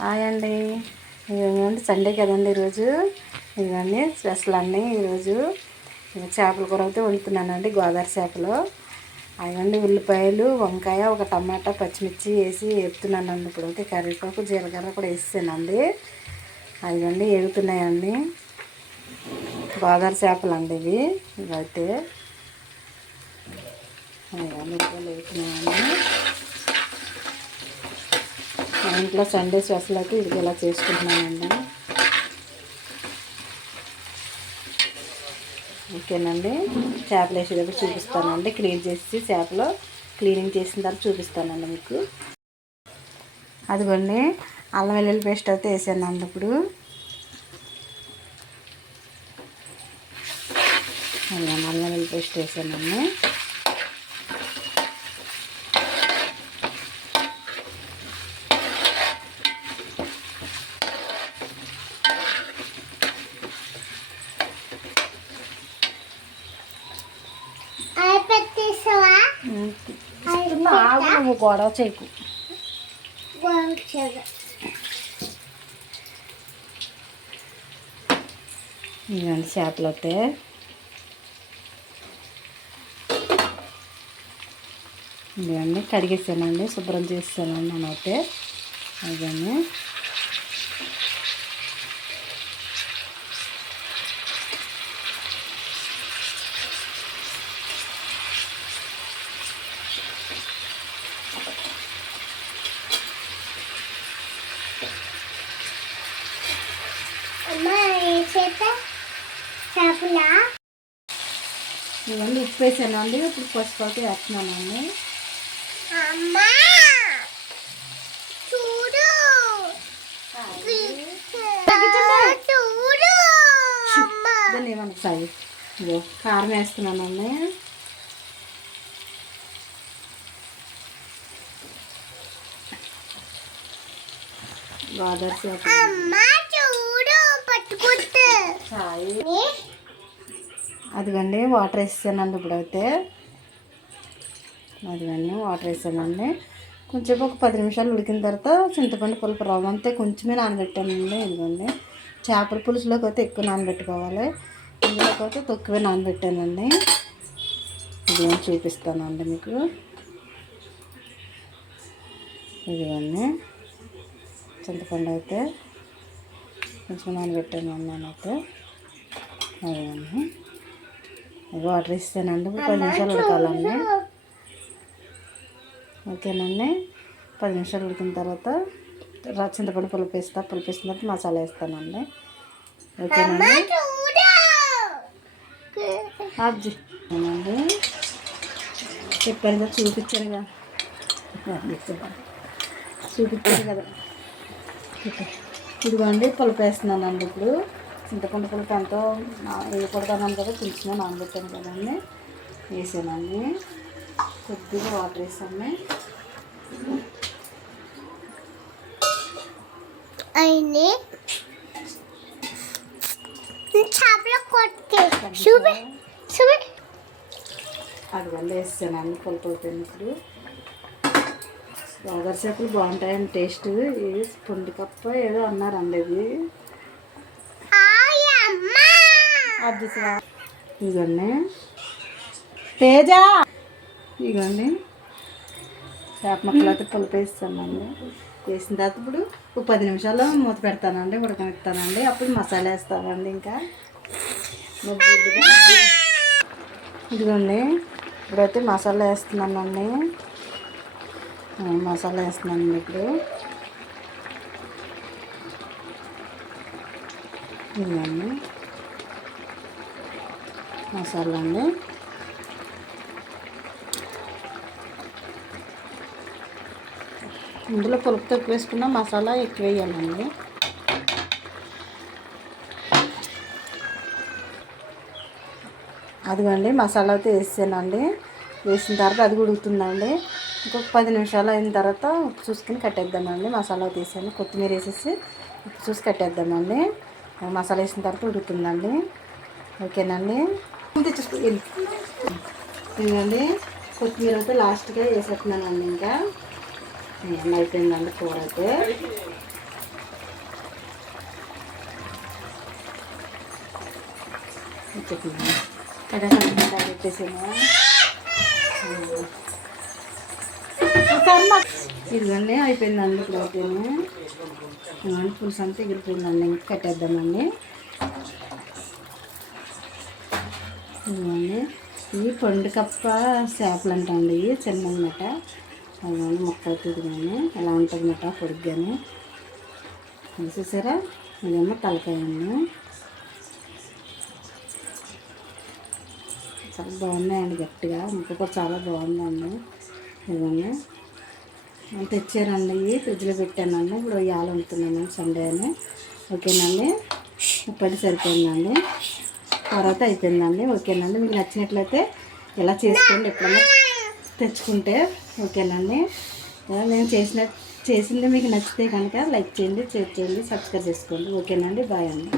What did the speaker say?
Hi అండి. ఇదిగోండి Sunday కదండి ఈరోజు. ఇదిగోండి స్పెషల్ అండి ఈరోజు. చేపల కూర అయితే వండుతున్నానండి గోదావరి చేపలు. అదిగోండి ఉల్లిపాయలు వంకాయ ఒక టమాటా పచ్చిమిర్చి వేసి వేపుతున్నానండి. ఇప్పుడు అయితే కరివేపాకు జీలకర్ర కూడా వేసానండి అదిగోండి వేగుతున్నాయండి గోదావరి చేపలు అండి ఇవి. ఇవైతే. అదిగోండి ఉల్లిపాయలు వేగుతున్నాయండి ఇంట్లో సండే స్పెషల్ అయితే ఇది ఇలా చేసుకుంటున్నానండి? ఓకేనండి. చేపలు వేసేటప్పుడు చూపిస్తానండి. క్లీన్ చేసి చేపలు క్లీనింగ్ చేసిన తర్వాత చూపిస్తానండి మీకు. అదిగోండి. అల్లం వెల్లుల్లి పేస్ట్ అయితే వేసానండి ఇప్పుడు. అల్లం వెల్లుల్లి పేస్ట్ వేసానండి. నువ్వు గొడవ చేయకు. ఇవన్నీ చేపలు అయితే ఇవన్నీ కడిగేసానండి శుభ్రం చేసానండి నేనైతే అవన్నీ అమ్మ చేత చేపలా ఇవన్నీ ఉప్పు వేసానండి ఇప్పుడు పసుపు అయితే వేస్తున్నానండి. అమ్మా! చూడు! చూడు! అమ్మా! దాన్ని ఏమన్నా సాయి కారం గోదావరి అమ్మా చూడు పట్టుకుంటే. సాయి అదిగండి వాటర్ వేసానండి ఇప్పుడైతే. అదిగండి వాటర్ వేసానండి కొంచెం ఒక పది నిమిషాలు ఉడికిన తర్వాత చింతపండు పులుపు రవ్వ అంతే కొంచెమే నానబెట్టానండి ఇదిగోండి. చేపల పులుసులోకి అయితే ఎక్కువ నానబెట్టుకోవాలి. ఇందులోకి అయితే తక్కువే నానబెట్టానండి. ఇదేం చూపిస్తానండి మీకు. ఇదిగోండి చింతపండు అయితే కొంచెం నానబెట్టాను నేనైతే అదే అండి వాటర్ ఇస్తానండి పది నిమిషాలు ఉడకాలండి. ఓకేనండి. పది నిమిషాలు ఉడికిన తర్వాత చింతపండు పులుపు వేస్తా. పులుపు వేసిన తర్వాత మసాలా వేస్తానండి. ఓకేనండి. అవునండి చెప్పాను కదా చూపించాను కదా. చూపించాను కదా. ఇదిగోండి పులుపు వేస్తున్నానండి ఇప్పుడు. చింతపండు పులుపు ఎంతో వేయకూడదన్నాను కదా కొంచెం నానబెట్టాను కదండి వేసానండి. కొద్దిగా వాటర్ వేసాను. అయినే చేపల కొట్టే. చూపి వేసానండి పులుపు అయిపోయింది ఇప్పుడు గోదావరి చేపలు బాగుంటాయండి టేస్ట్. ఇది పుండి కప్ప ఏదో అన్నారండి ఇది హాయ్ అమ్మా అది ఇదిగోండి తేజ! ఇదిగోండి చేప ముక్కలు అయితే పులుపు వేస్తానండి వేసిన తర్వాత ఇప్పుడు ఒక పది నిమిషాలు మూత పెడతానండి ఉడకనిస్తానండి. అప్పుడు మసాలా వేస్తానండి ఇంకా. ఇదిగోండి. ఇప్పుడైతే మసాలా వేస్తున్నానండి. మసాలా వేస్తున్నానండి ఇప్పుడు. ఇదిగోండి. మసాలా అండి. ఇందులో పులుపు తక్కువ వేసుకున్న మసాలా ఎక్కువ వేయాలండి. అదిగోండి మసాలా అయితే వేసానండి. వేసిన తర్వాత అది ఉడుకుతుందండి. ఇంకొక పది నిమిషాలు అయిన తర్వాత ఉప్పు చూసుకుని కట్టేద్దామండి. మసాలా తీసాను కొత్తిమీర వేసేసి ఉప్పు చూసి కట్టేద్దామండి. మసాలా వేసిన తర్వాత ఉడుకుతుందండి. ఓకేనండి. ఇదిగోండి కొత్తిమీర అయితే లాస్ట్గా వేసేస్తున్నానండి ఇంకా. అయిపోయిందండి కూర అయితే. ఇదిగండి అయిపోయిందండి ఇప్పుడు అయిపోయింది పులుసు అంతా ఎగిరిపోయిందండి ఇంకా కట్టేద్దామండి. ఇదిగోండి ఇవి పండు కప్ప చేపలు అంటండి ఇవి చిన్నమాట అదిగోండి ముక్కలు కానీ ఎలా ఉంటుంది అన్నమాట చూసారా? ఇదేమో తలకాయ అండి చాలా బాగున్నాయండి గట్టిగా. ముక్క కూడా చాలా బాగుందండి. ఇవన్నీ తెచ్చారండి ఇవి ఫ్రిడ్జ్లో పెట్టానండి. ఇప్పుడు ఇవాళ ఉంటున్నాను సండే అని. ఓకేనండి? ఇప్పటి సరిపోయిందండి. తర్వాత అయిపోయిందండి. ఓకేనండి. మీకు నచ్చినట్లయితే ఎలా చేసుకోండి ఎప్పుడైనా తెచ్చుకుంటే ఓకేనండి. నేను చేసిన చేసింది మీకు నచ్చితే కనుక లైక్ చేయండి షేర్ చేయండి సబ్స్క్రైబ్ చేసుకోండి. ఓకేనండి. బాయ్ అండి.